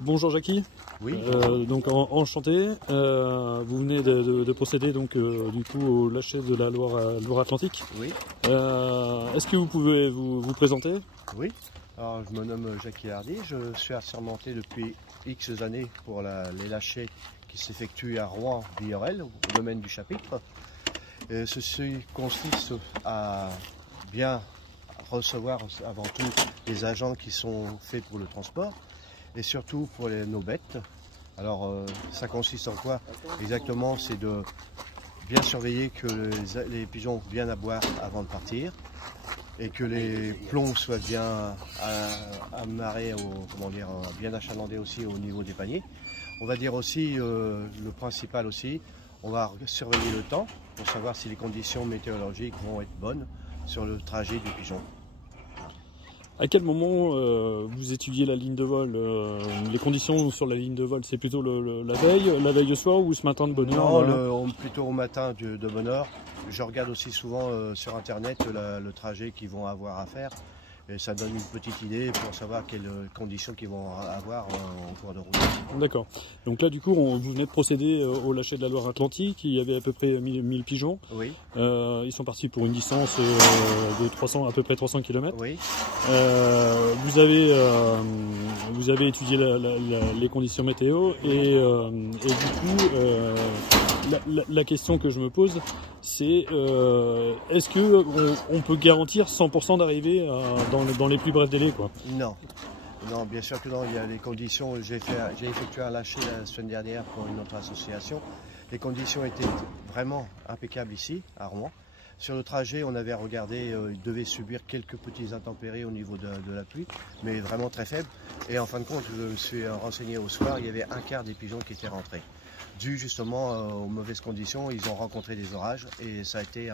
Bonjour Jackie. Oui. Donc enchanté. Vous venez de procéder donc du coup au lâcher de la Loire-Atlantique. Oui. Est-ce que vous pouvez vous présenter? Oui. Alors, je me nomme Jackie Hardy. Je suis assermenté depuis X années pour les lâchers qui s'effectuent à Rouen-Villorel, au domaine du chapitre. Et ceci consiste à bien recevoir avant tout les agents qui sont faits pour le transport et surtout pour nos bêtes. Alors ça consiste en quoi exactement? C'est de bien surveiller que les pigeons viennent à boire avant de partir et que les plombs soient bien amarrés, bien achalandés aussi au niveau des paniers. On va dire aussi, le principal aussi, on va surveiller le temps pour savoir si les conditions météorologiques vont être bonnes sur le trajet du pigeon. À quel moment vous étudiez la ligne de vol? Les conditions sur la ligne de vol, c'est plutôt la veille au soir ou ce matin de bonne heure? Non, plutôt au matin de bonne heure. Je regarde aussi souvent sur internet le trajet qu'ils vont avoir à faire. Et ça donne une petite idée pour savoir quelles conditions qu'ils vont avoir en cours de route. D'accord. Donc là, du coup, vous venez de procéder au lâcher de la Loire-Atlantique. Il y avait à peu près 1000 pigeons. Oui. Ils sont partis pour une distance de à peu près 300 km. Oui. Vous avez étudié les conditions météo et du coup, la question que je me pose, c'est est-ce qu'on peut garantir 100% d'arriver dans les plus brefs délais, quoi? Non. Non, bien sûr que non. Il y a les conditions. J'ai effectué un lâcher la semaine dernière pour une autre association. Les conditions étaient vraiment impeccables ici, à Rouen. Sur le trajet, on avait regardé, il devait subir quelques petites intempéries au niveau de la pluie, mais vraiment très faibles. Et en fin de compte, je me suis renseigné au soir, il y avait un quart des pigeons qui étaient rentrés. Dû justement aux mauvaises conditions, ils ont rencontré des orages et ça a été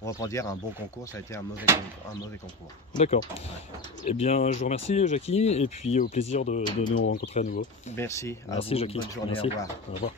on va pas dire un bon concours, ça a été un mauvais concours. D'accord. Ouais. Eh bien, je vous remercie Jackie et puis au plaisir de nous rencontrer à nouveau. Merci. Merci Jackie. Bonne journée. Merci. Au revoir. Au revoir.